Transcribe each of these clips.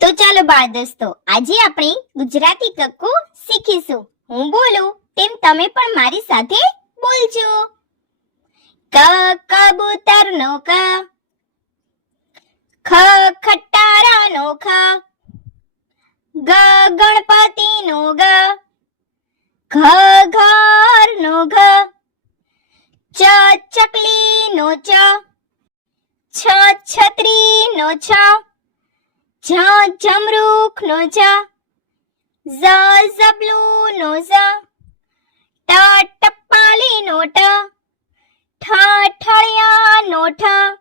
તો ચાલો બાળ દોસ્તો, આજે આપણે ગુજરાતી કક્કો શીખીશું. હું બોલું તેમ તમે પણ મારી સાથે બોલજો. ક કબૂતરનો ક, ખ ખટારાનો ખ, ગ ગણપતિનો ગ, ઘ ઘરનો ઘ, ચ ચકલીનો ચ, છ છત્રીનો છ, જ જમરૂખનો જ, ઝ ઝબલુનો ઝ, ટ ટપાલીનો ટ, ઠ ઠળિયાનો ઠ,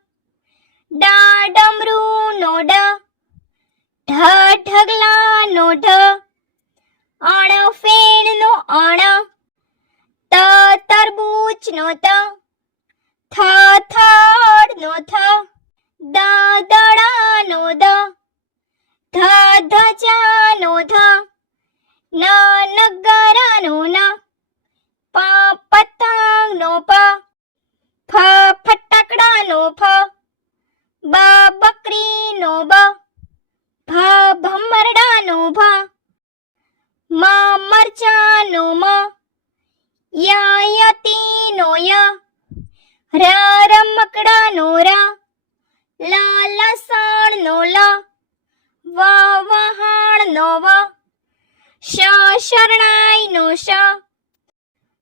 ડ ડમરૂનો ડ, ઢ ઢગલાનો ઢ, અણ ફેણનો અણ, ત તરબૂચનો ત, થ થડનો થ, દ દડાનો દ, ધ ધજાનો ધ, ન નગરાનો ન, પ પતંગનો પ, ફ ફટાકડાનો ફ, બ બકરીનો બ, ભ ભમરડાનો ભ, મ મરચાનો મ, ય યતીનો ય, ર રમકડાનો ર, લ લસણનો લ, વ વહાણનો વ, શ શરણાઈનો શ,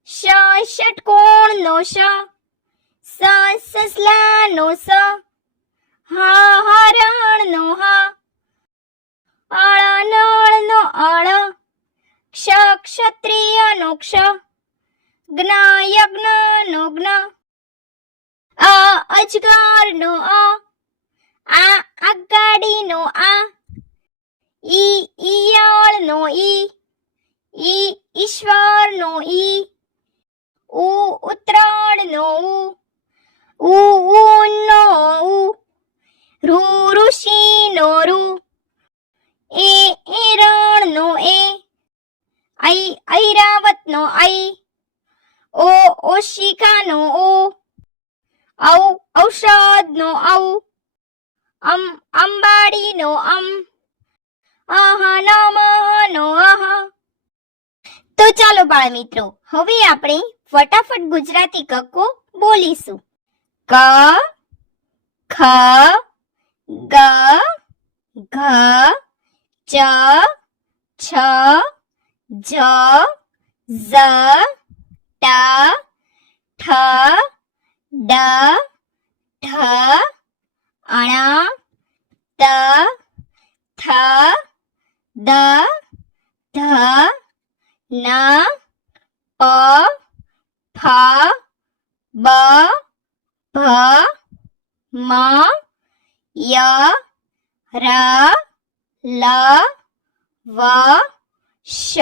શ ષટકોણનો શ, સ સસલાનો સ, હ હરણનો હ, અળ નળનો અળ, ક્ષ ક્ષત્રિયનો ક્ષ, જ્ઞ યજ્ઞનો જ્ઞ, અ અજગરનો અ, આ આગાડીનો આ, ઈ ઈયળનો ઈ, ઈશ્વરનો ઈ, ઉ ઉત્તરાયણનો ઉ, ઊનો ઉ, ઋ ઋષિનો ઋ, એરણનો એ, ઐરાવતનો ઐ, ઓ ઓશિકાનો ઓ, ઔ ઔષધનો ઔ, અંબાડીનો અમ, અહ નમઃનો અહ. તો ચાલો બાળ મિત્રો, હવે આપણે ફટાફટ ગુજરાતી કક્કો બોલીશું. ક ખ ગ ઘ ચ છ જ ઝ ટ ઠ ડ ઢ અણ ત થ દ ધ ન પ ફ બ ભ મ ય ર લ વ શ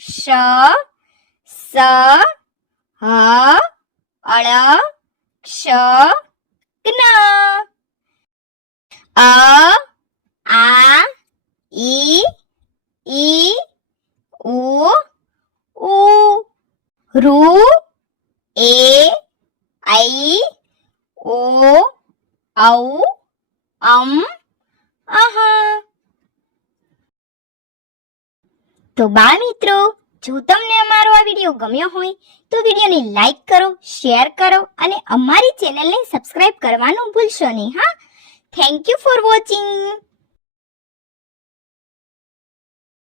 શ સ હ અળ ક્ષ જ્ઞ. અ આ ઈ ઉ ઋ એ ઐ ઓ ઔ અમ અહ. તો બાળ મિત્રો, જો તમને અમારો આ વિડીયો ગમ્યો હોય તો વિડીયોને લાઈક કરો, શેર કરો અને અમારી ચેનલને સબસ્ક્રાઇબ કરવાનું ભૂલશો નહીં. હા, થેન્ક યુ ફોર વોચિંગ.